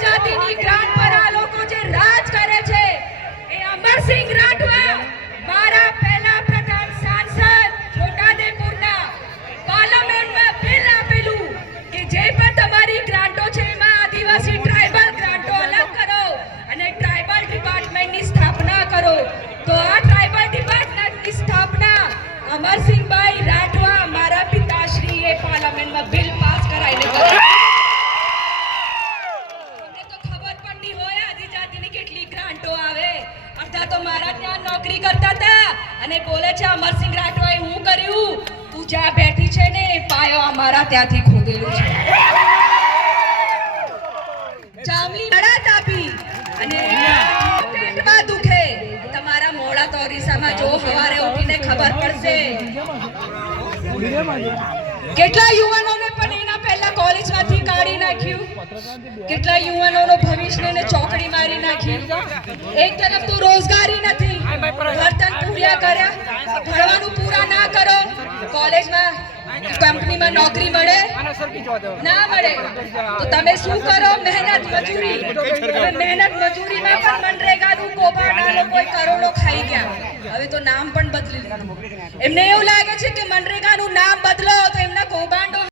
આદિજાતિની grant પર આ લોકો જે રાજ કરે છે એ અમરસિંહ રાઠવા મારા પહેલા પ્રધાન સાંસદ છોટાઉદેપુરના પાર્લામેન્ટમાં બિલ આપેલું કે જે પણ તમારી ગ્રાન્ટો છે એમાં આદિવાસી ટ્રાઇબલ ગ્રાન્ટો અલગ કરો અને ટ્રાઇબલ ડિપાર્ટમેન્ટની સ્થાપના કરો તો આ ટ્રાઇબલ ડિપાર્ટમેન્ટની સ્થાપના અમરસિંહભાઈ રાઠવા મારા પિતાશ્રીએ પાર્લામેન્ટમાં બિલ પાસ કરાવીને કરી. તમને તો ખબર પણ નહીં હોય આદિજાતિની કેટલી ગ્રાન્ટો આવે. અડધા તો મારા ત્યાં નોકરી કરતા હતા અને બોલે છે અમરસિંહ રાઠવાએ હું કર્યું. તું જ્યાં બેઠી છે ને એ પાયો અમારા ત્યાંથી ખોદેલું છે. જામલી બળાત આપી અને પેટમાં દુખે તમારા મોડા તો ઓરિસ્સામાં જો સવારે ઉઠીને ખબર પડશે. કેટલા યુવાનોને પણ એના પહેલા કોલેજમાંથી કાઢી નાખ્યું. કેટલા યુવાનોનો ભવિષ્યને ચોકડી મારી નાખી. એક તરફ તો રોજગારી નથી, વર્તન પૂરા કર્યા, ભણવાનું પૂરા ના કરો, કોલેજમાં કંપનીમાં નોકરી મળે ના મળે તો તમે શું કરો? મહેનત મજૂરી. મહેનત મજૂરીમાં પણ મનરેગાનું કૌભાંડ આ લોકોએ કરોડો ખાઈ ગયા. હવે તો નામ પણ બદલી લીધું. એમને એવું લાગે છે કે મનરેગાનું નામ બદલો તો એમના કૌભાંડો